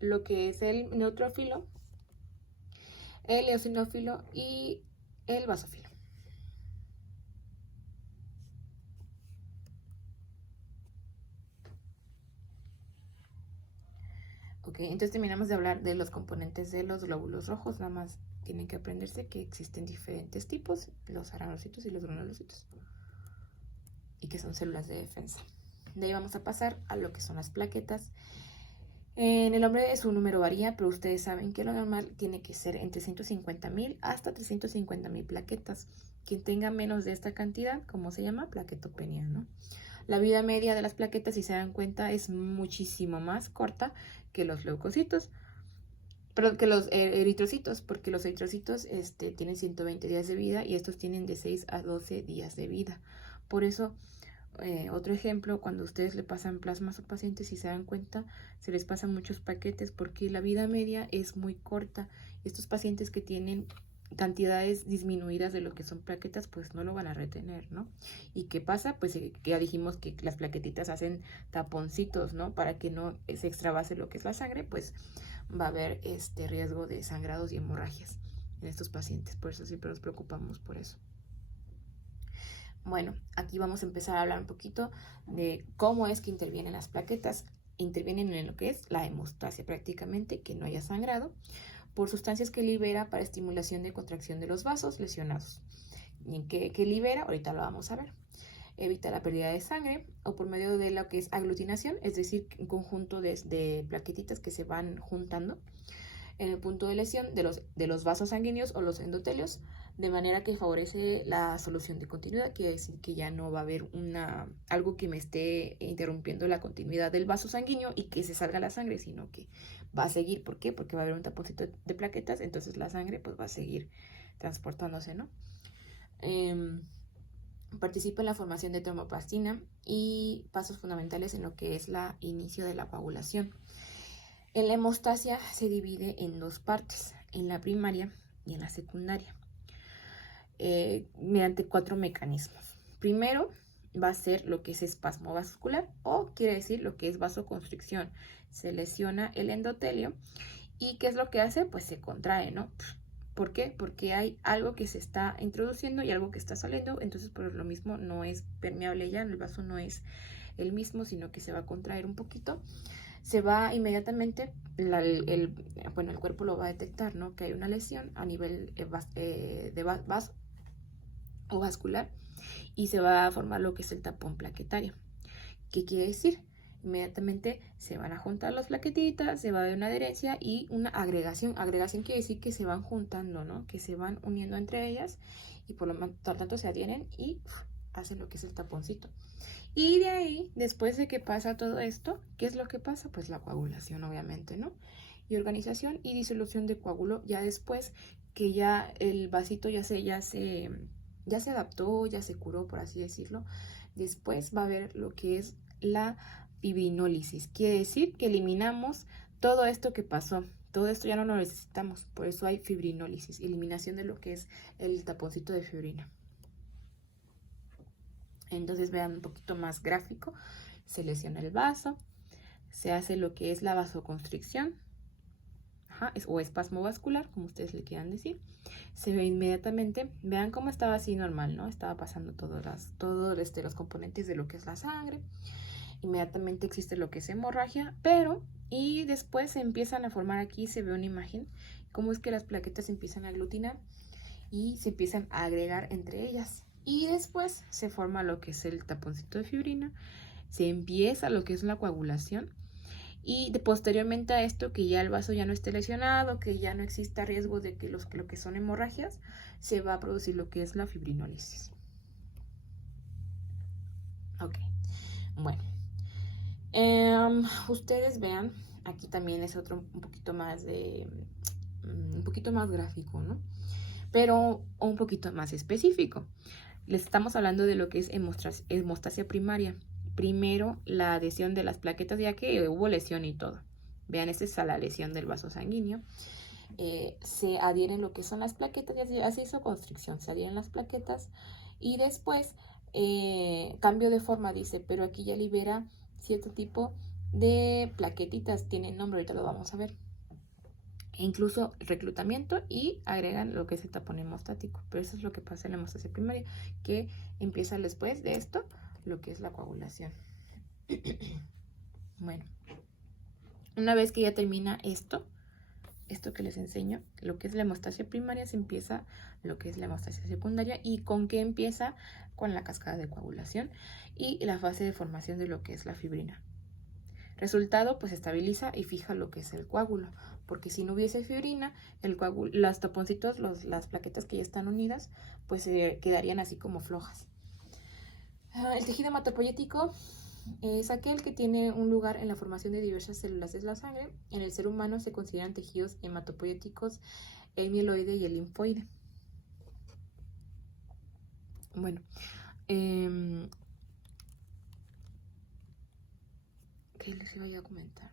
lo que es el neutrófilo, el eosinófilo y el basófilo. Ok, entonces terminamos de hablar de los componentes de los glóbulos rojos. Nada más tienen que aprenderse que existen diferentes tipos, los granulocitos y los granulocitos, y que son células de defensa. De ahí vamos a pasar a lo que son las plaquetas. En el hombre su número varía, pero ustedes saben que lo normal tiene que ser entre 150.000 hasta 350.000 plaquetas. Quien tenga menos de esta cantidad, ¿cómo se llama? Plaquetopenia, ¿no? La vida media de las plaquetas, si se dan cuenta, es muchísimo más corta que los leucocitos, perdón, que los eritrocitos, porque los eritrocitos tienen 120 días de vida y estos tienen de 6 a 12 días de vida. Por eso, otro ejemplo, cuando ustedes le pasan plasma a sus pacientes, si se dan cuenta, se les pasan muchos paquetes porque la vida media es muy corta. Estos pacientes que tienen cantidades disminuidas de lo que son plaquetas, pues no lo van a retener, ¿no? ¿Y qué pasa? Pues que ya dijimos que las plaquetitas hacen taponcitos, ¿no? Para que no se extravase lo que es la sangre, pues va a haber riesgo de sangrados y hemorragias en estos pacientes. Por eso siempre nos preocupamos por eso. Bueno, aquí vamos a empezar a hablar un poquito de cómo es que intervienen las plaquetas. Intervienen en lo que es la hemostasia prácticamente, que no haya sangrado, por sustancias que libera para estimulación de contracción de los vasos lesionados. ¿Y qué libera? Ahorita lo vamos a ver. Evita la pérdida de sangre o por medio de lo que es aglutinación, es decir, un conjunto de plaquetitas que se van juntando en el punto de lesión de los vasos sanguíneos o los endotelios, de manera que favorece la solución de continuidad, quiere decir que ya no va a haber algo que me esté interrumpiendo la continuidad del vaso sanguíneo y que se salga la sangre, sino que va a seguir. ¿Por qué? Porque va a haber un taponcito de plaquetas, entonces la sangre pues va a seguir transportándose, ¿no? Participa en la formación de tromboplastina y pasos fundamentales en lo que es el inicio de la coagulación. En la hemostasia se divide en dos partes, en la primaria y en la secundaria, mediante 4 mecanismos. Primero va a ser lo que es espasmo vascular, o quiere decir lo que es vasoconstricción. Se lesiona el endotelio y ¿qué es lo que hace? Pues se contrae, ¿no? ¿Por qué? Porque hay algo que se está introduciendo y algo que está saliendo, entonces por lo mismo no es permeable ya, el vaso no es el mismo, sino que se va a contraer un poquito. Se va inmediatamente, el cuerpo lo va a detectar, ¿no? Que hay una lesión a nivel de vaso o vascular y se va a formar lo que es el tapón plaquetario. ¿Qué quiere decir? Inmediatamente se van a juntar las plaquetitas, se va a ver una adherencia y una agregación. Agregación quiere decir que se van juntando, ¿no? Que se van uniendo entre ellas y por lo tanto se adhieren y hacen lo que es el taponcito. Y de ahí, después de que pasa todo esto, ¿qué es lo que pasa? Pues la coagulación, obviamente, ¿no? Y organización y disolución de coágulo ya después que ya el vasito ya se adaptó, ya se curó, por así decirlo. Después va a haber lo que es la fibrinólisis. Quiere decir que eliminamos todo esto que pasó. Todo esto ya no lo necesitamos. Por eso hay fibrinólisis, eliminación de lo que es el taponcito de fibrina. Entonces vean un poquito más gráfico. Se lesiona el vaso. Se hace lo que es la vasoconstricción. O espasmo vascular, como ustedes le quieran decir. Se ve inmediatamente, vean cómo estaba así normal, ¿no? Estaba pasando todos los componentes de lo que es la sangre. Inmediatamente existe lo que es hemorragia, y después se empiezan a formar, aquí se ve una imagen, cómo es que las plaquetas se empiezan a aglutinar y se empiezan a agregar entre ellas. Y después se forma lo que es el taponcito de fibrina, se empieza lo que es la coagulación. Y posteriormente a esto, que ya el vaso ya no esté lesionado, que ya no exista riesgo de que lo que son hemorragias, se va a producir lo que es la fibrinólisis. Ok, bueno. Ustedes vean, aquí también es otro un poquito más gráfico, ¿no? Pero un poquito más específico. Les estamos hablando de lo que es hemostasia primaria. Primero, la adhesión de las plaquetas, ya que hubo lesión y todo. Vean, esta es la lesión del vaso sanguíneo. Se adhieren lo que son las plaquetas, ya se hizo constricción, se adhieren las plaquetas y después cambio de forma, dice, pero aquí ya libera cierto tipo de plaquetitas tienen nombre, ahorita lo vamos a ver. E incluso reclutamiento y agregan lo que es el tapón hemostático. Pero eso es lo que pasa en la hemostasia primaria, que empieza después de esto, lo que es la coagulación. Bueno, una vez que ya termina esto que les enseño, lo que es la hemostasia primaria, se empieza lo que es la hemostasia secundaria. ¿Y con qué empieza? Con la cascada de coagulación y la fase de formación de lo que es la fibrina. Resultado, pues estabiliza y fija lo que es el coágulo, porque si no hubiese fibrina, el coágulo, los taponcitos, las plaquetas que ya están unidas, pues quedarían así como flojas. El tejido hematopoyético es aquel que tiene un lugar en la formación de diversas células de la sangre. En el ser humano se consideran tejidos hematopoyéticos el mieloide y el linfoide. Bueno, ¿qué les iba a comentar?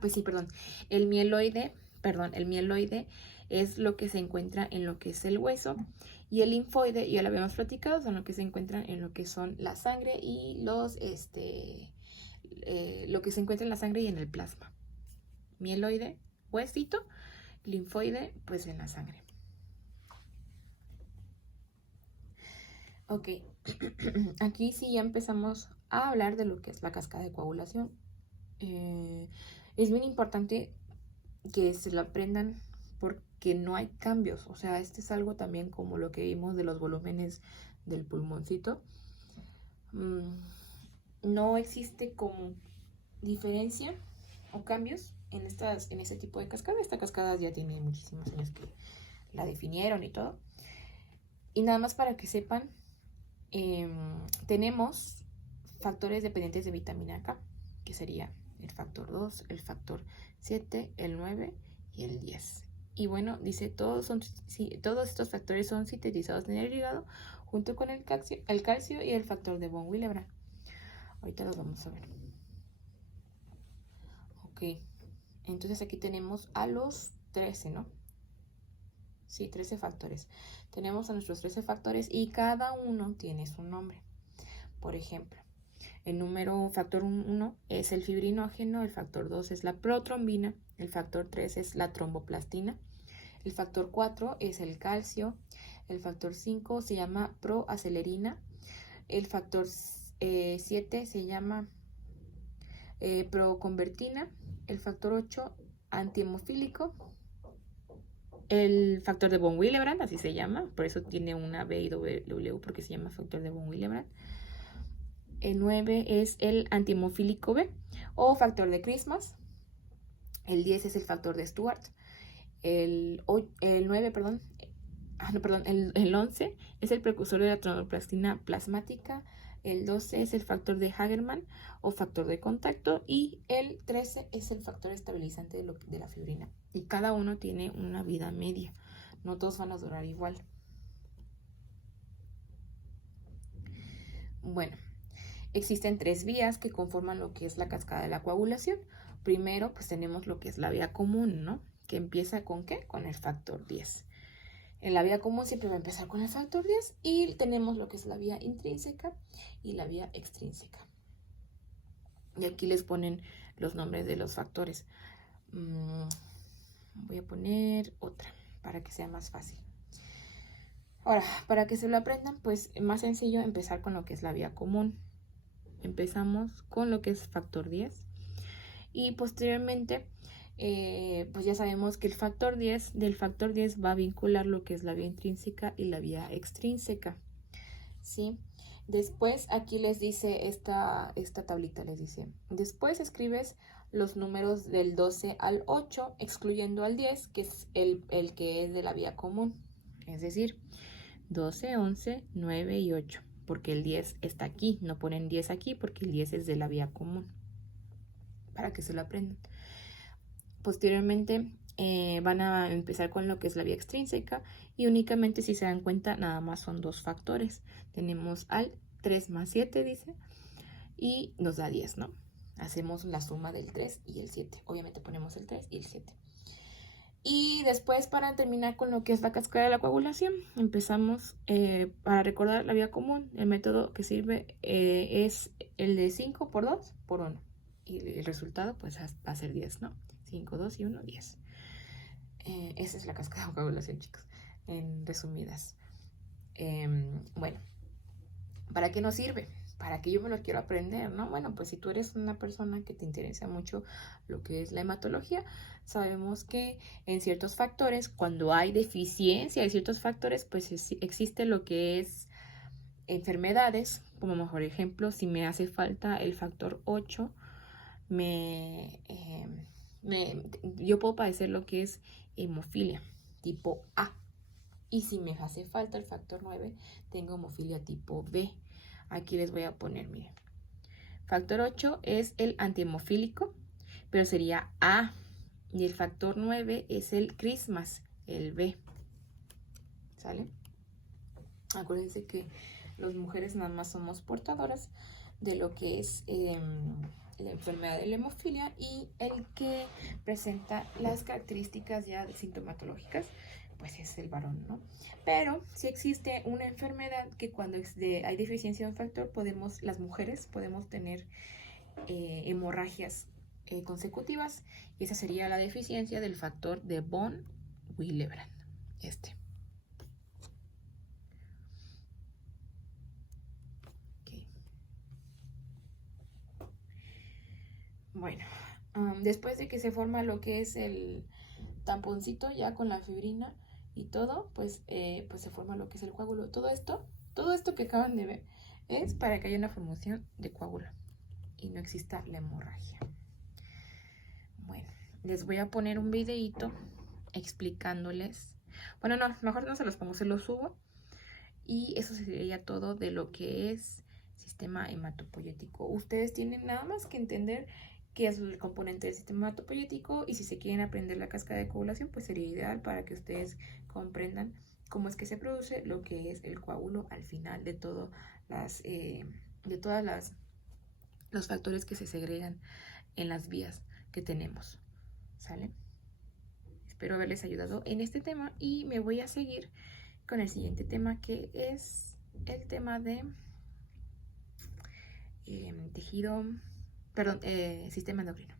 Pues sí, perdón. El mieloide es lo que se encuentra en lo que es el hueso, y el linfoide, ya lo habíamos platicado, son lo que se encuentran en lo que son la sangre y lo que se encuentra en la sangre y en el plasma. Mieloide, huesito, linfoide, pues en la sangre. Ok, aquí sí ya empezamos a hablar de lo que es la cascada de coagulación. Es bien importante que se lo aprendan porque no hay cambios. O sea, este es algo también como lo que vimos de los volúmenes del pulmoncito. No existe como diferencia o cambios en ese tipo de cascada. Esta cascada ya tiene muchísimos años que la definieron y todo. Y nada más para que sepan, tenemos factores dependientes de vitamina K, que sería el factor 2, el factor 7, el 9 y el 10. Y bueno, dice, todos estos factores son sintetizados en el hígado junto con el calcio y el factor de von Willebrand. Ahorita los vamos a ver. Ok, entonces aquí tenemos a los 13, ¿no? Sí, 13 factores. Tenemos a nuestros 13 factores y cada uno tiene su nombre. Por ejemplo, el factor 1 es el fibrinógeno, el factor 2 es la protrombina, el factor 3 es la tromboplastina, el factor 4 es el calcio, el factor 5 se llama proacelerina, el factor 7 se llama proconvertina, el factor 8 antihemofílico, el factor de von Willebrand, así se llama, por eso tiene una B y W porque se llama factor de von Willebrand. El 9 es el antihemofílico B o factor de Christmas. El 10 es el factor de Stuart. El 11 es el precursor de la tromboplastina plasmática. El 12 es el factor de Hagerman o factor de contacto. Y el 13 es el factor estabilizante de la fibrina. Y cada uno tiene una vida media. No todos van a durar igual. Bueno, existen 3 vías que conforman lo que es la cascada de la coagulación. Primero, pues tenemos lo que es la vía común, ¿no? Que empieza ¿con qué? Con el factor 10. En la vía común siempre va a empezar con el factor 10 y tenemos lo que es la vía intrínseca y la vía extrínseca. Y aquí les ponen los nombres de los factores. Voy a poner otra para que sea más fácil. Ahora, para que se lo aprendan, pues es más sencillo empezar con lo que es la vía común. Empezamos con lo que es factor 10 y posteriormente pues ya sabemos que del factor 10 va a vincular lo que es la vía intrínseca y la vía extrínseca, ¿sí? Después aquí les dice esta tablita, les dice, después escribes los números del 12 al 8 excluyendo al 10, que es el que es de la vía común, es decir, 12, 11, 9 y 8. Porque el 10 está aquí, no ponen 10 aquí porque el 10 es de la vía común, para que se lo aprendan. Posteriormente van a empezar con lo que es la vía extrínseca y únicamente, si se dan cuenta, nada más son 2 factores. Tenemos al 3 más 7, dice, y nos da 10, ¿no? Hacemos la suma del 3 y el 7. Obviamente ponemos el 3 y el 7. Y después, para terminar con lo que es la cascada de la coagulación, empezamos para recordar la vía común. El método que sirve es el de 5 por 2 por 1. Y el resultado pues va a ser 10, ¿no? 5, 2 y 1, 10. Esa es la cascada de coagulación, chicos, en resumidas. Bueno, ¿para qué nos sirve? ¿Para qué yo me lo quiero aprender, no? Bueno, pues si tú eres una persona que te interesa mucho lo que es la hematología, sabemos que en ciertos factores, cuando hay deficiencia de ciertos factores, pues existe lo que es enfermedades, como mejor ejemplo, si me hace falta el factor 8, yo puedo padecer lo que es hemofilia tipo A. Y si me hace falta el factor 9, tengo hemofilia tipo B. Aquí les voy a poner, miren. Factor 8 es el antihemofílico, pero sería A. Y el factor 9 es el crismas, el B. ¿Sale? Acuérdense que las mujeres nada más somos portadoras de lo que es la enfermedad de la hemofilia, y el que presenta las características ya sintomatológicas pues es el varón, ¿no? Pero si existe una enfermedad que cuando hay deficiencia de un factor, las mujeres podemos tener hemorragias consecutivas, y esa sería la deficiencia del factor de von Willebrand. Bueno, después de que se forma lo que es el tamponcito ya con la fibrina y todo, pues se forma lo que es el coágulo. Todo esto que acaban de ver es para que haya una formación de coágulo y no exista la hemorragia. Bueno, les voy a poner un videito explicándoles. Bueno, no, mejor no se los pongo, se los subo. Y eso sería todo de lo que es sistema hematopoyético. Ustedes tienen nada más que entender qué es el componente del sistema hematopoyético, y si se quieren aprender la cascada de coagulación, pues sería ideal para que ustedes comprendan cómo es que se produce lo que es el coágulo al final de todos los factores que se segregan en las vías que tenemos. ¿Sale? Espero haberles ayudado en este tema, y me voy a seguir con el siguiente tema, que es el tema de sistema endocrino.